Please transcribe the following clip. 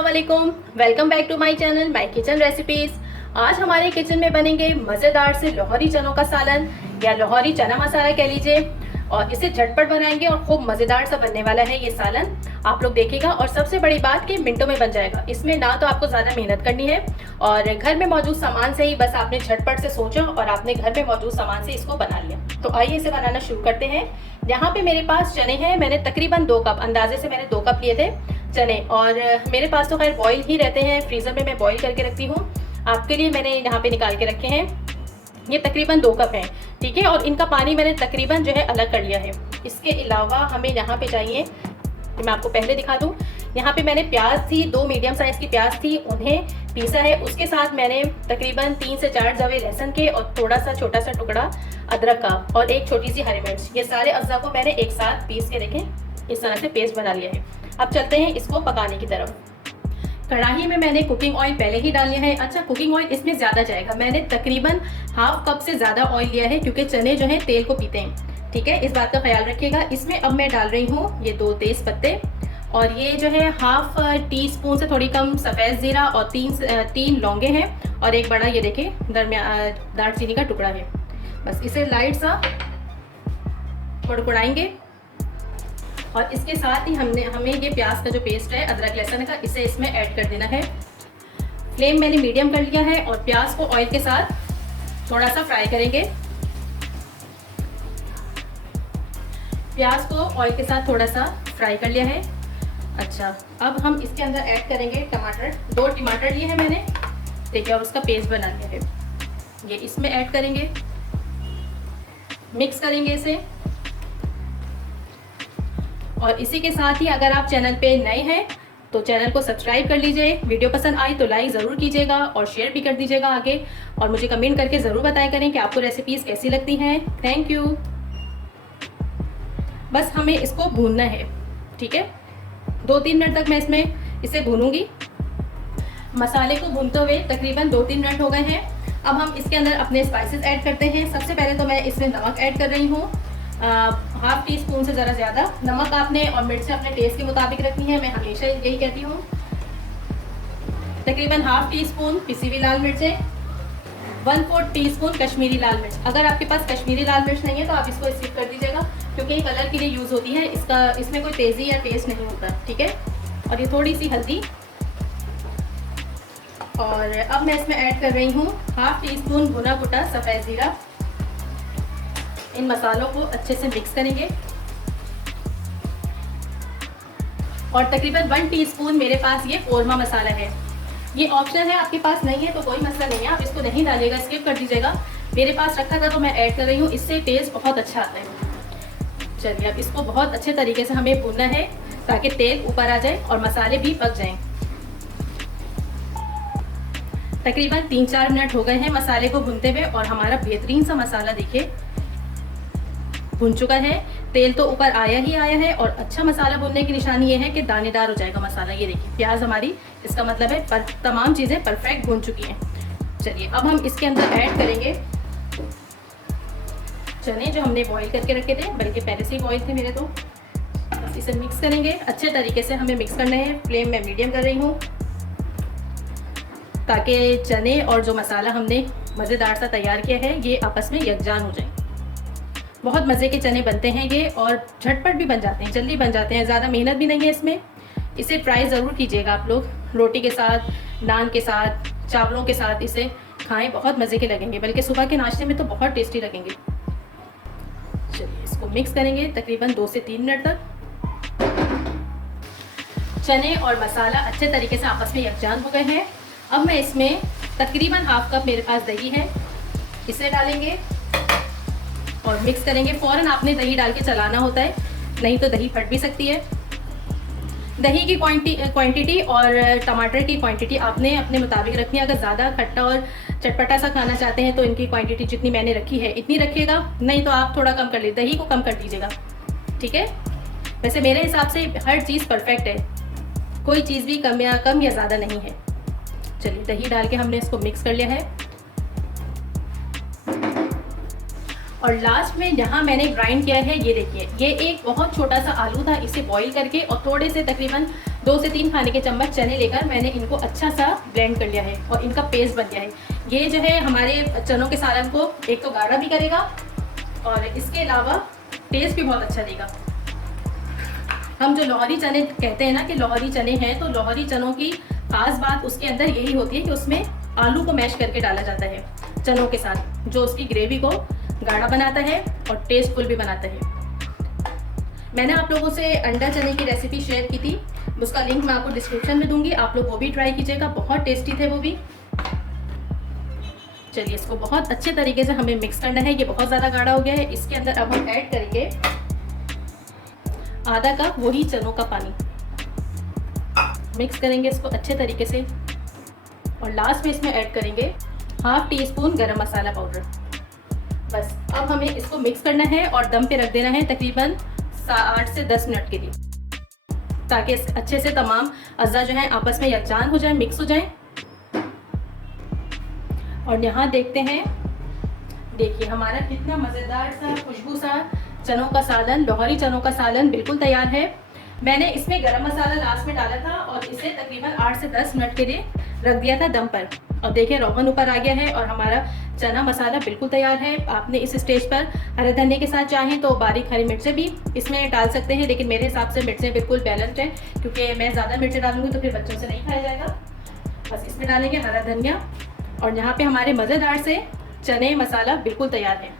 अस्सलाम वालेकुम, welcome back to my channel my kitchen recipes. आज हमारे किचन में बनेंगे मज़ेदार से लाहौरी चनों का सालन या लाहौरी चना मसाला कह लीजिए। और इसे झटपट बनाएंगे और खूब मज़ेदार सा बनने वाला है ये सालन। आप लोग देखिएगा और सबसे बड़ी बात कि मिनटों में बन जाएगा। इसमें ना तो आपको ज़्यादा मेहनत करनी है और घर में मौजूद सामान से ही बस आपने झटपट से सोचा और आपने घर में मौजूद सामान से इसको बना लिया। तो आइए इसे बनाना शुरू करते हैं। यहाँ पे मेरे पास चने हैं, मैंने तकरीबन 2 कप, अंदाजे से मैंने 2 कप लिए थे चने। और मेरे पास तो खैर बॉयल ही रहते हैं, फ्रीज़र में मैं बॉयल करके रखती हूँ। आपके लिए मैंने यहाँ पे निकाल के रखे हैं। ये तकरीबन 2 कप हैं, ठीक है। और इनका पानी मैंने तकरीबन जो है अलग कर लिया है। इसके अलावा हमें यहाँ पे चाहिए, मैं आपको पहले दिखा दूँ, यहाँ पे मैंने प्याज थी, 2 मीडियम साइज़ की प्याज थी, उन्हें पीसा है। उसके साथ मैंने तकरीबन 3 से 4 जवे लहसुन के और थोड़ा सा छोटा सा टुकड़ा अदरक का और एक छोटी सी हरी मिर्च, ये सारे अज्जा को मैंने एक साथ पीस के देखें इस तरह से पेस्ट बना लिया है। अब चलते हैं इसको पकाने की तरफ। कढ़ाई में मैंने कुकिंग ऑयल पहले ही डाल लिया है। अच्छा, कुकिंग ऑयल इसमें ज़्यादा जाएगा, मैंने तकरीबन ½ कप से ज़्यादा ऑयल लिया है क्योंकि चने जो हैं तेल को पीते हैं, ठीक है। इस बात का ख्याल रखिएगा। इसमें अब मैं डाल रही हूँ ये 2 तेज़ पत्ते और ये जो है ½ टीस्पून से थोड़ी कम सफ़ेद ज़ीरा और 3 लौंगे हैं और एक बड़ा ये देखें दालचीनी का टुकड़ा है। बस इसे लाइट सा कुड़कुड़ाएंगे और इसके साथ ही हमें ये प्याज का जो पेस्ट है अदरक लहसुन का, इसे इसमें ऐड कर देना है। फ्लेम मैंने मीडियम कर लिया है और प्याज को ऑयल के साथ थोड़ा सा फ्राई करेंगे। प्याज को ऑयल के साथ थोड़ा सा फ्राई कर लिया है। अच्छा, अब हम इसके अंदर ऐड करेंगे टमाटर। 2 टमाटर लिए हैं मैंने, ठीक है, और उसका पेस्ट बना लिया है। ये इसमें ऐड करेंगे, मिक्स करेंगे इसे। और इसी के साथ ही अगर आप चैनल पे नए हैं तो चैनल को सब्सक्राइब कर लीजिए। वीडियो पसंद आई तो लाइक ज़रूर कीजिएगा और शेयर भी कर दीजिएगा आगे। और मुझे कमेंट करके ज़रूर बताया करें कि आपको रेसिपीज़ कैसी लगती हैं। Thank you. बस हमें इसको भूनना है, ठीक है। 2-3 मिनट तक मैं इसमें इसे भूनूंगी। मसाले को भूनते हुए तकरीबन 2-3 मिनट हो गए हैं। अब हम इसके अंदर अपने स्पाइसेस ऐड करते हैं। सबसे पहले तो मैं इसमें नमक ऐड कर रही हूँ, ½ टीस्पून से ज़रा ज़्यादा। नमक आपने और मिर्च अपने टेस्ट के मुताबिक रखनी है, मैं हमेशा यही कहती हूँ। तकरीबन ½ टीस्पून पिसी हुई लाल मिर्चें, 1/4 टीस्पून कश्मीरी लाल मिर्च। अगर आपके पास कश्मीरी लाल मिर्च नहीं है तो आप इसको स्किप कर दीजिएगा क्योंकि ये कलर के लिए यूज़ होती है, इसमें कोई तेज़ी या टेस्ट नहीं होता, ठीक है। और ये थोड़ी सी हल्दी और अब मैं इसमें ऐड कर रही हूँ ½ टीस्पून भुना कुटा सफ़ेद ज़ीरा। इन मसालों को अच्छे से मिक्स करेंगे और तकरीबन 1 टीस्पून मेरे पास ये कौरमा मसाला है। ये ऑप्शनल है, आपके पास नहीं है तो कोई मसला नहीं है, आप इसको नहीं डालिएगा, स्किप कर दीजिएगा। मेरे पास रखा था तो मैं ऐड कर रही हूँ, इससे टेस्ट बहुत अच्छा आता है। चलिए, अब इसको बहुत अच्छे तरीके से हमें भूनना है ताकि तेल ऊपर आ जाए और मसाले भी पक जाएं। तकरीबन 3-4 मिनट हो गए हैं मसाले को भूनते हुए और हमारा बेहतरीन सा मसाला देखिए भुन चुका है। तेल तो ऊपर आया ही आया है और अच्छा मसाला भुनने की निशानी ये है कि दानेदार हो जाएगा मसाला। ये देखिए प्याज हमारी, इसका मतलब है तमाम चीज़ें परफेक्ट भुन चुकी हैं। चलिए, अब हम इसके अंदर ऐड करेंगे चने जो हमने बॉईल करके रखे थे, बल्कि पहले से ही बॉईल थे मेरे तो। बस इसे मिक्स करेंगे अच्छे तरीके से, हमें मिक्स करना है। फ्लेम मैं मीडियम कर रही हूँ ताकि चने और जो मसाला हमने मज़ेदार सा तैयार किया है ये आपस में यकजान हो जाए। बहुत मज़े के चने बनते हैं ये और झटपट भी बन जाते हैं, जल्दी बन जाते हैं, ज़्यादा मेहनत भी नहीं है इसमें। इसे ट्राई ज़रूर कीजिएगा आप लोग, रोटी के साथ, नान के साथ, चावलों के साथ इसे खाएं, बहुत मज़े के लगेंगे, बल्कि सुबह के नाश्ते में तो बहुत टेस्टी लगेंगे। चलिए, इसको मिक्स करेंगे तकरीबन 2 से 3 मिनट तक। चने और मसाला अच्छे तरीके से आपस में यकजान हो गए हैं। अब मैं इसमें तकरीबन ½ कप मेरे पास दही है, इसे डालेंगे और मिक्स करेंगे। फ़ौरन आपने दही डाल के चलाना होता है, नहीं तो दही फट भी सकती है। दही की क्वांटिटी और टमाटर की क्वांटिटी आपने अपने मुताबिक रखनी है। अगर ज़्यादा खट्टा और चटपटा सा खाना चाहते हैं तो इनकी क्वांटिटी जितनी मैंने रखी है इतनी रखिएगा, नहीं तो आप थोड़ा कम कर लीजिए, दही को कम कर दीजिएगा, ठीक है। वैसे मेरे हिसाब से हर चीज़ परफेक्ट है, कोई चीज़ भी कम या ज़्यादा नहीं है। चलिए, दही डाल के हमने इसको मिक्स कर लिया है और लास्ट में यहाँ मैंने ग्राइंड किया है, ये देखिए, ये एक बहुत छोटा सा आलू था, इसे बॉईल करके और थोड़े से तकरीबन 2 से 3 खाने के चम्मच चने लेकर मैंने इनको अच्छा सा ब्लेंड कर लिया है और इनका पेस्ट बन गया है। ये जो है हमारे चनों के सालन को एक तो गाढ़ा भी करेगा और इसके अलावा टेस्ट भी बहुत अच्छा देगा। हम जो लाहौरी चने कहते हैं ना कि लाहौरी चने हैं, तो लाहौरी चनों की खास बात उसके अंदर यही होती है कि उसमें आलू को मैश करके डाला जाता है चनों के साथ, जो उसकी ग्रेवी को गाढ़ा बनाता है और टेस्टफुल भी बनाता है। मैंने आप लोगों से अंडा चने की रेसिपी शेयर की थी, उसका लिंक मैं आपको डिस्क्रिप्शन में दूंगी, आप लोग वो भी ट्राई कीजिएगा, बहुत टेस्टी थे वो भी। चलिए इसको बहुत अच्छे तरीके से हमें मिक्स करना है। ये बहुत ज़्यादा गाढ़ा हो गया है। इसके अंदर अब हम ऐड करेंगे आधा कप वही चनों का पानी। मिक्स करेंगे इसको अच्छे तरीके से और लास्ट में इसमें ऐड करेंगे हाफ टी स्पून गरम मसाला पाउडर। बस अब हमें इसको मिक्स करना है और दम पे रख देना है तकरीबन 8 से 10 मिनट के लिए, ताकि अच्छे से तमाम अज़ा जो है आपस में यकजान हो जाए, मिक्स हो जाए। और यहाँ देखते हैं, देखिए हमारा कितना मज़ेदार सा खुशबू सा चनों का सालन, लाहौरी चनों का सालन बिल्कुल तैयार है। मैंने इसमें गरम मसाला लास्ट में डाला था और इसे तकरीबन 8 से 10 मिनट के लिए रख दिया था दम पर। और देखिए रोगन ऊपर आ गया है और हमारा चना मसाला बिल्कुल तैयार है। आपने इस स्टेज पर हरे धनिया के साथ चाहें तो बारीक हरी मिर्चें भी इसमें डाल सकते हैं, लेकिन मेरे हिसाब से मिर्चें बिल्कुल बैलेंस्ड है, क्योंकि मैं ज़्यादा मिर्चें डालूंगी तो फिर बच्चों से नहीं खाया जाएगा। बस इसमें डालेंगे हरा धनिया और यहाँ पे हमारे मज़ेदार से चने मसाला बिल्कुल तैयार है।